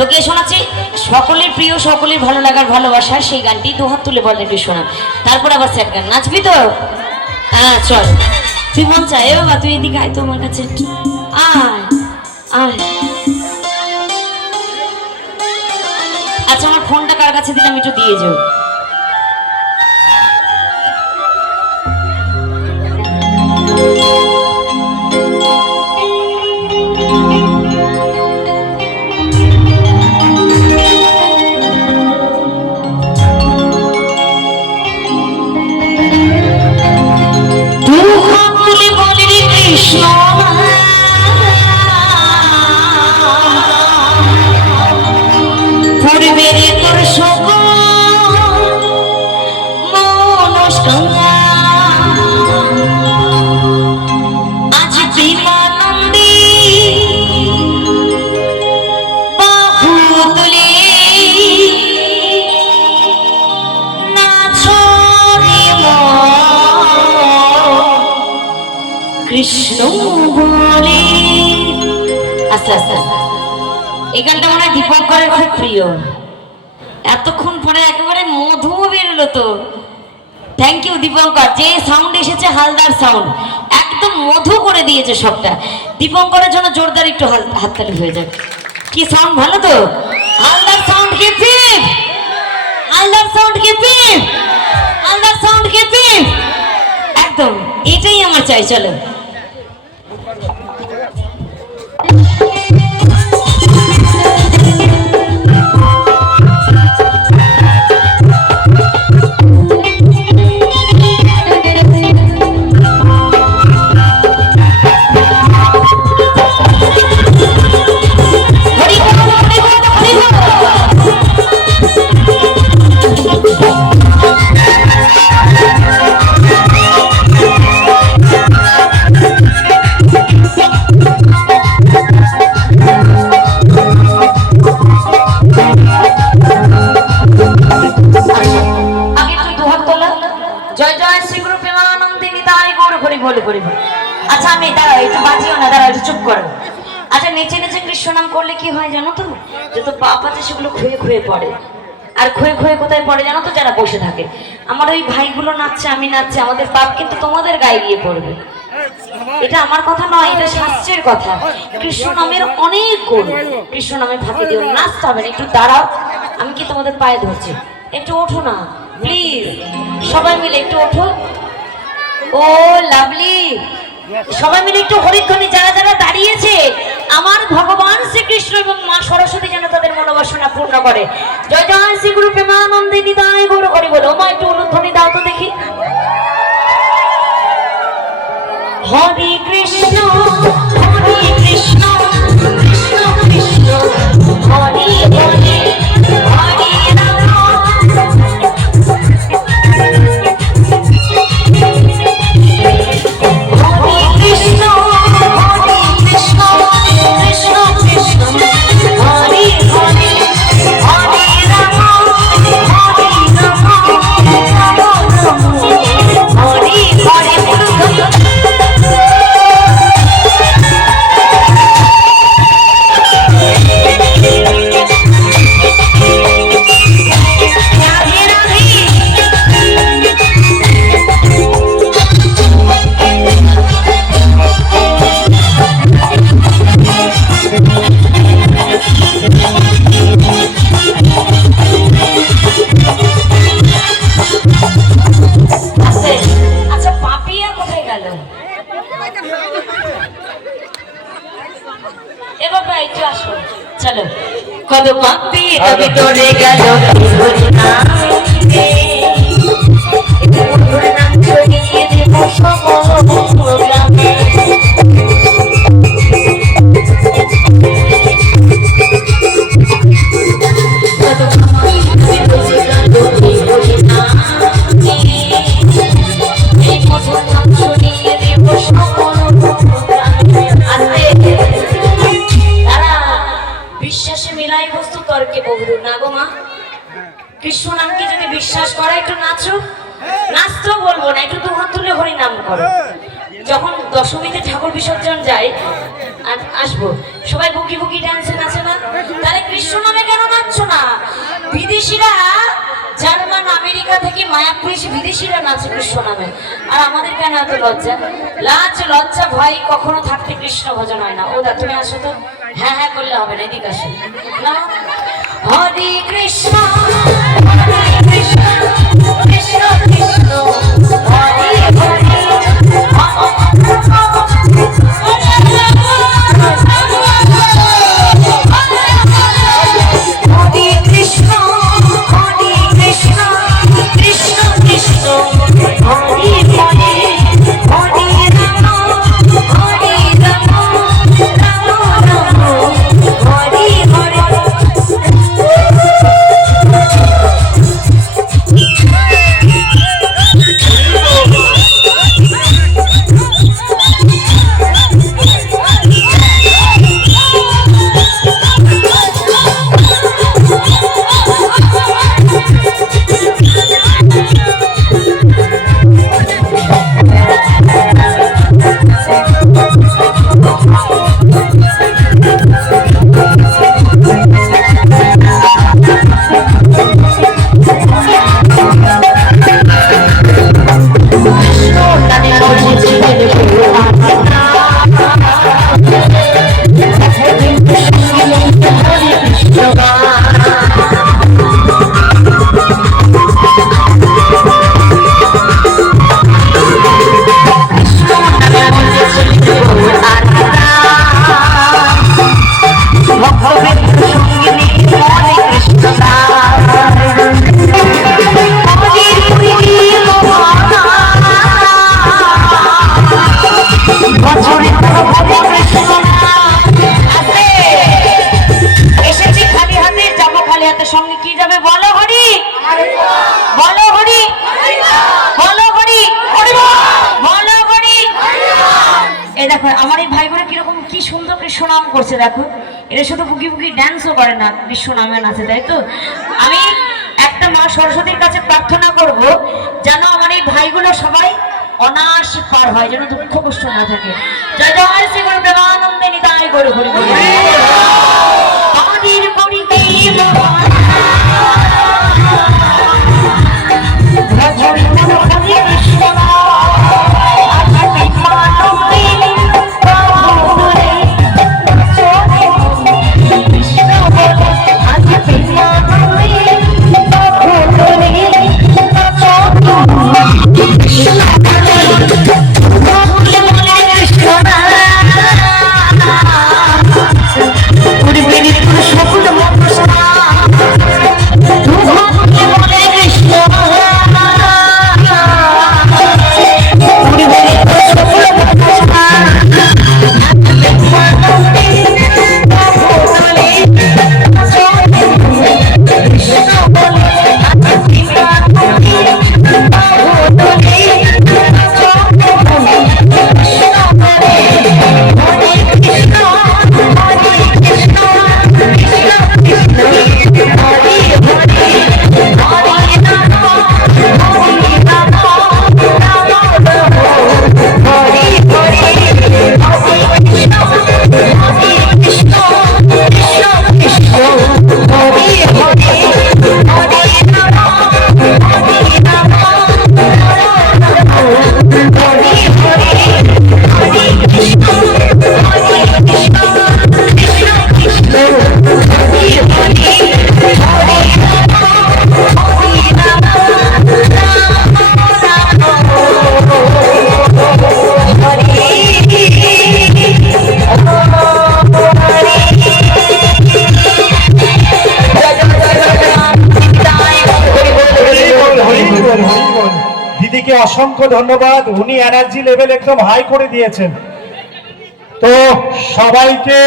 তোকে শোনাচ্ছি সকলের প্রিয়, সকলের ভালো লাগার ভালোবাসা, সেই গানটি দুহাত তুলে বলে একটু শোনা, তারপর আবার স্যাড গান। নাচবি তো? হ্যাঁ চল, তুই মন চায় এ বাবা, তুই এদিকে আয় তো আমার কাছে, আয় আয়। আচ্ছা আমার ফোনটা কার কাছে দিলাম একটু দিয়ে যাও। কৃষ্ণ বলে আস্তে আস্তে, এই গানটা মনে হয় দীপঙ্করের খুব প্রিয়। এতক্ষণ পরে একেবারে মধু বেরোলো তো। থ্যাংক ইউ দীপঙ্কর, যে সাউন্ড এসেছে হালদার সাউন্ড, একদম মধু করে দিয়েছে সবটা। দীপঙ্করের জন্য জোরদার একটু হাততালি হয়ে যাবে। কি সাউন্ড ভালো তো? হালদার সাউন্ড কে পিপ, হালদার সাউন্ড কে পিপ, হালদার সাউন্ড কে পিপ, একদম এটাই আমার চাই। চলো আচ্ছা আমি দাঁড়াও, একটু বাজিও না, দাঁড়াও একটু চুপ করো। আচ্ছা নেচে নেচে কৃষ্ণ নাম করলে কি হয় জানো তো? যত পাপ আছে সেগুলো ক্ষয়ে ক্ষয়ে পড়ে। আর ক্ষয়ে ক্ষয়ে কোথায় পড়ে জানো তো? যারা বসে থাকে। আমার ওই ভাইগুলো নাচছে, আমি নাচছি, আমাদের পাপ কিন্তু তোমাদের গায়ে গিয়ে পড়বে। এটা আমার কথা নয়, এটা শাস্ত্রের কথা। কৃষ্ণ নামের অনেক গুণ, কৃষ্ণ নামে ফাঁকি দিও, নাচতে হবে না। একটু দাঁড়াও, আমি কি তোমাদের পায়ে ধরছি, একটু ওঠো না প্লিজ, সবাই মিলে একটু ওঠো। ও লাভলি, সবাই মিলে একটু হরিধ্বনি, যারা যারা দাঁড়িয়েছে, আমার ভগবান শ্রীকৃষ্ণ এবং মা সরস্বতী যেন তাদের মনোবাসনা পূর্ণ করে। জয় জয় শ্রী গুরু প্রেমানন্দে নিতাই গৌর হরি বল। মা একটু হরিধ্বনি দাও তো দেখি। হরে কৃষ্ণ হরে কৃষ্ণ কৃষ্ণ কৃষ্ণ হরে হরে হরে চলো। কত পাপি তবে তোরে গেল নাম ছড়িয়ে দেব কৃষ্ণ নামকে যদি বিশ্বাস করে একটু নাচো, নাচতেও বলবো না, একটু দু হাত তুলে হরি নাম করো। যখন দশমীতে ঠাকুর বিসর্জন যায় আর আসবো, সবাই বুকি বুকি ডান্সে নাচে না? তাহলে কৃষ্ণ নামে বিদেশিরা জার্মান আমেরিকা থেকে মায়াপুর এসে বিদেশিরা নাচে কৃষ্ণ নামে, আর আমাদের কেন এত লজ্জা? লজ্জা ভয় কখনো থাকতে কৃষ্ণ ভজন হয় না। ওদা তুমি আসো তো, হ্যাঁ হ্যাঁ করলে হবে না, এদিকে আসো না। হরে কৃষ্ণ কৃষ্ণ কৃষ্ণ কৃষ্ণ হরে হরে সঙ্গে কি যাবে? বলো হরি, বলো হরি, বলো হরি, বলো হরি। এই দেখো আমার এই ভাই বোনে কিরকম কি সুন্দর কৃষ্ণ নাম করছে। দেখো এরা শুধু বুকি বুকি ড্যান্সও করে না, কৃষ্ণ নামে নাচে, তাই তো? আমি একটা মা সরস্বতীর কাছে প্রার্থনা করব যেন আমার এই ভাইগুলো সবাই অনায়াসে পার হয়, যেন দুঃখ কষ্ট না থাকে। জয় জয় শ্রী গুরু প্রেমানন্দে নিতাই গৌর হরি হরি। আমাদের করি দিদিকে অসংখ্য ধন্যবাদ, উনি এনার্জি লেভেল একদম হাই করে দিয়েছেন। তো সবাইকে